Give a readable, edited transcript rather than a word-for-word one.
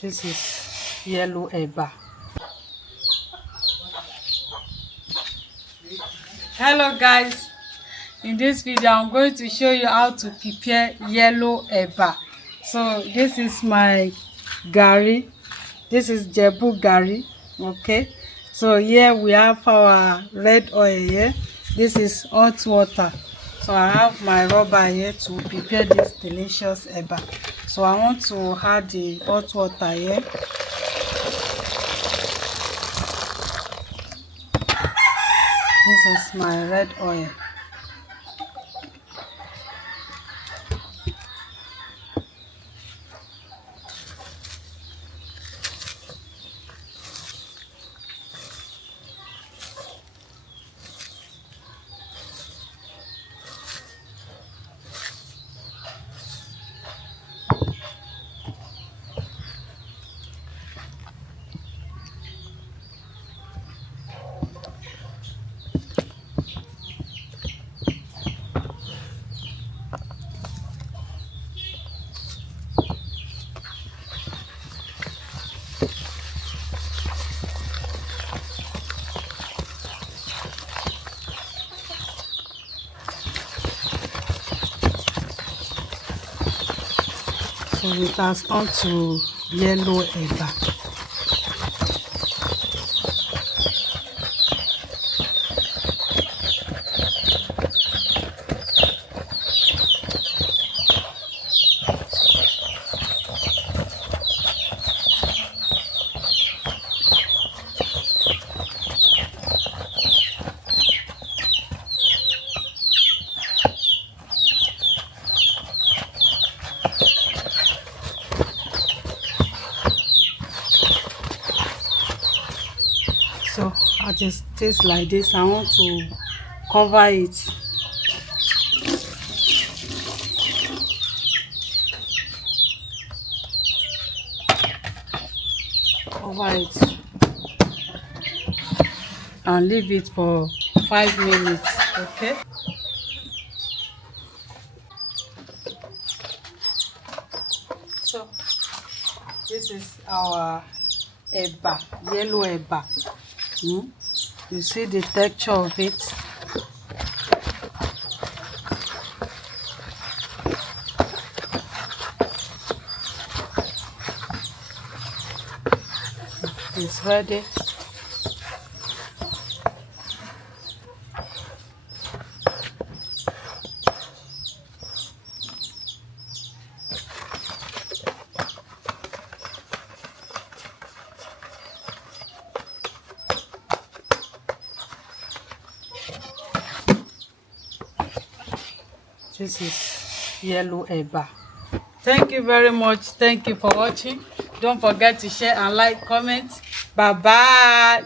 This is yellow eba. Hello guys, in this video I'm going to show you how to prepare yellow eba. So this is my garri. This is Jebu garri. Okay, so here we have our red oil here. This is hot water. So I have my rubber here to prepare this delicious eba. So I want to add the hot water here. This is my red oil. So it has turned to yellow eba. So as it tastes like this, I want to cover it. Cover it and leave it for 5 minutes. Okay. So this is our eba, yellow eba. You see the texture of it. It's ready. This is yellow eba. Thank you very much. Thank you for watching. Don't forget to share and like, comment. Bye bye.